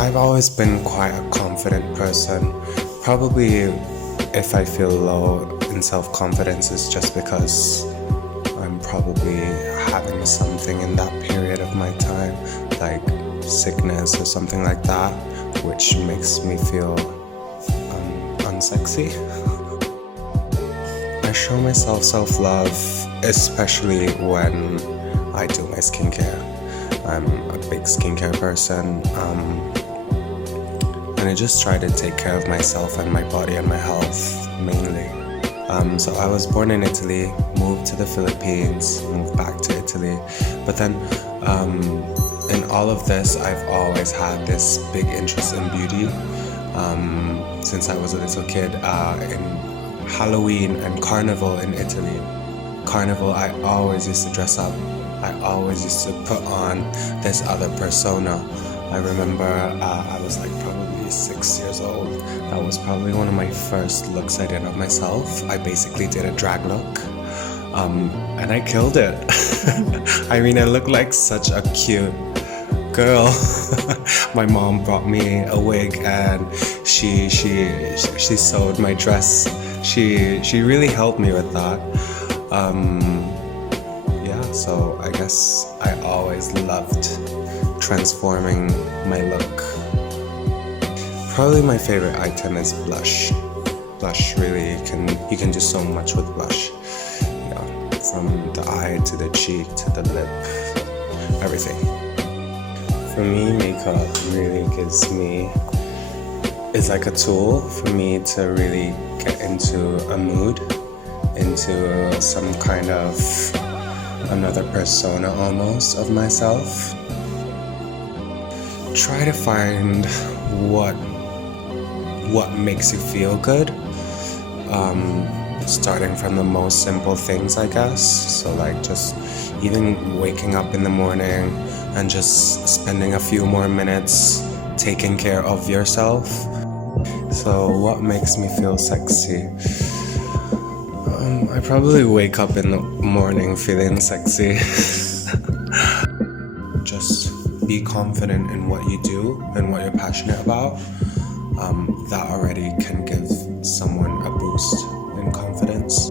I've always been quite a confident person. Probably if I feel low in self-confidence, it's just because I'm probably having something in that period of my time, like sickness or something like that, which makes me feel unsexy. I show myself self-love, especially when I do my skincare. I'm a big skincare person, and I just try to take care of myself and my body and my health mainly. So I was born in Italy, moved to the Philippines, moved back to Italy, but then in all of this, I've always had this big interest in beauty. Since I was a little kid, in Halloween and Carnival in Italy. Carnival, I always used to dress up. I always used to put on this other persona. I remember I was like probably 6 years old. That was probably one of my first looks I did of myself. I basically did a drag look. And I killed it. I mean, I looked like such a cute girl. My mom brought me a wig and she sewed my dress. She really helped me with that. So I guess I always loved transforming my look. Probably my favorite item is blush. Blush, really, you can do so much with blush. From the eye to the cheek to the lip, everything. For me, makeup really is like a tool for me to really get into a mood, into some kind of another persona almost of myself. Try to find what makes you feel good. Starting from the most simple things, I guess. So like just even waking up in the morning and just spending a few more minutes taking care of yourself. So what makes me feel sexy? I probably wake up in the morning feeling sexy. Just be confident in what you do and what you're passionate about. That already can give someone a boost in confidence.